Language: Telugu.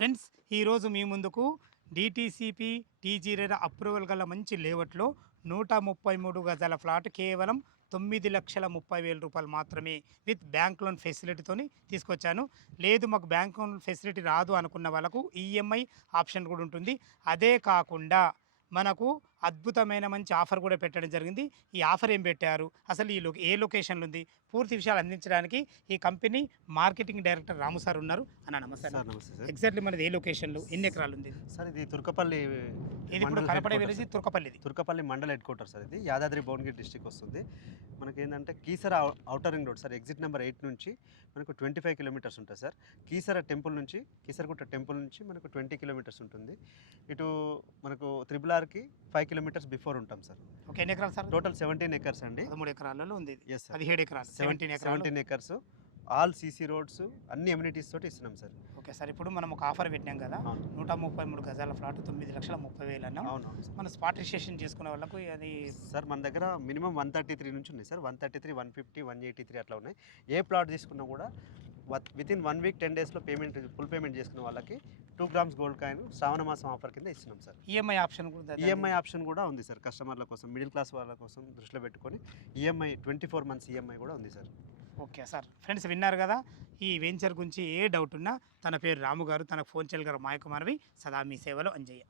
ఫ్రెండ్స్, ఈరోజు మీ ముందుకు డిటిసిపి టీజీ రెరా అప్రూవల్ గల మంచి లేఅవుట్లో 133 గజాల ఫ్లాట్ కేవలం 9,30,000 మాత్రమే విత్ బ్యాంక్ లోన్ ఫెసిలిటీతోని తీసుకొచ్చాను. లేదు మాకు బ్యాంక్ లోన్ ఫెసిలిటీ రాదు అనుకున్న వాళ్ళకు ఈఎంఐ ఆప్షన్ కూడా ఉంటుంది. అదే కాకుండా మనకు అద్భుతమైన మంచి ఆఫర్ కూడా పెట్టడం జరిగింది. ఈ ఆఫర్ ఏం పెట్టారు, అసలు ఏ లొకేషన్లో ఉంది, పూర్తి విషయాలు అందించడానికి ఈ కంపెనీ మార్కెటింగ్ డైరెక్టర్ రాము సార్ ఉన్నారు. నమస్తే సార్. నమస్తే సార్. ఎగ్జాక్ట్లీ మనది ఏ లొకేషన్లో ఎన్ని ఎకరాలు ఉంది? సార్ ఇది తుర్కపల్లి ఇది ఇప్పుడు కనపడే విలేజ్ తుర్కపల్లిది. Turkapally mandal headquarter sir. ఇది యాదాద్రి భువనగిరి డిస్టిక్ వస్తుంది. మనకి ఏంటంటే Keesara outer ring road sir. Exit number 8 నుంచి మనకు 25 కిలోమీటర్స్ ఉంటుంది సార్. కీసరగుట్ట టెంపుల్ నుంచి మనకు 20 కిలోమీటర్స్ ఉంటుంది. ఇటు మనకు త్రిబుల్ ఆర్కి 5 కిలోమీటర్స్ బిఫోర్ ఉంటాం సార్. ఓకే, ఎన్ని ఎకరాలు సార్? టోటల్ 17 ఎకర్స్ అండి. 13 ఎకరాలలో ఉంది. Yes sir. 17 ఎకరాలు 17 ఎకర్స్ ఆల్ సీసీ రోడ్స్ అన్ని ఎమ్యూనిటీస్ తోటి ఇస్తున్నాం సార్. ఓకే సార్, ఇప్పుడు మనం ఒక ఆఫర్ పెట్టినాం కదా, 133 గజాల ఫ్లాట్ 9,30,000 అన్నాం. అవునవును సార్. మన స్పాట్ రిజిస్ట్రేషన్ చేసుకునే వాళ్ళకు అది సార్ మన దగ్గర మినిమం 133 నుంచి ఉన్నాయి సార్. 133, 150, 183 అట్లా ఉన్నాయి. ఏ ప్లాట్ తీసుకున్నా కూడా వితిన్ 1 వీక్ 10 డేస్లో ఫుల్ పేమెంట్ చేసుకున్న వాళ్ళకి 2 గ్రామ్స్ గోల్డ్ కాయిన్ శ్రావణ మాసం ఆఫర్ కింద ఇస్తున్నాం సార్. ఈఎంఐ ఆప్షన్ కూడా ఈఎంఐ ఆప్షన్ కూడా ఉంది సార్. కస్టమర్ల కోసం, మిడిల్ క్లాస్ వాళ్ళ కోసం దృష్టిలో పెట్టుకొని ఈఎంఐ 24 మంత్స్ ఈఎంఐ కూడా ఉంది సార్. ఓకే సార్, ఫ్రెండ్స్ విన్నారు కదా, ఈ వెంచర్ గురించి ఏ డౌట్ ఉన్నా తన పేరు రాము గారు, తనకు ఫోన్ చేయగలరు. మాయకుమార్వి సదా మీ సేవలో అంజయ్య.